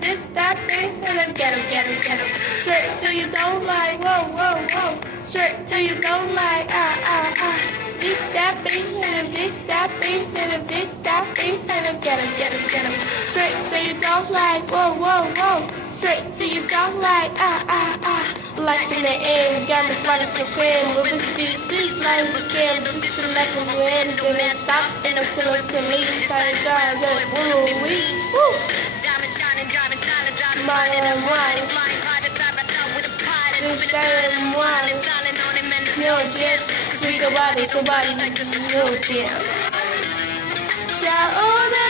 this, that, thing, and then get him, get him, get him. Straight till you don't like, whoa, whoa, whoa. Straight till you don't like, this, that, thing, hit him, this, that, thing, hit him, this, that, thing, hit him, get him, get him, get him. Straight till you don't like, whoa, whoa, whoa. Straight till you don't like, Like in the end, got me flying to queen. With this beat, like we can. This is the left of you in. Then stop and I'm still to me. Sorry, God, just woo, wee, woo. Diamond shining, driving silent, driving My and wine. flying private side by side with a pilot. This time and wine. Silent on him and No jets. Speak about it, somebody like this is no jets. Tell all the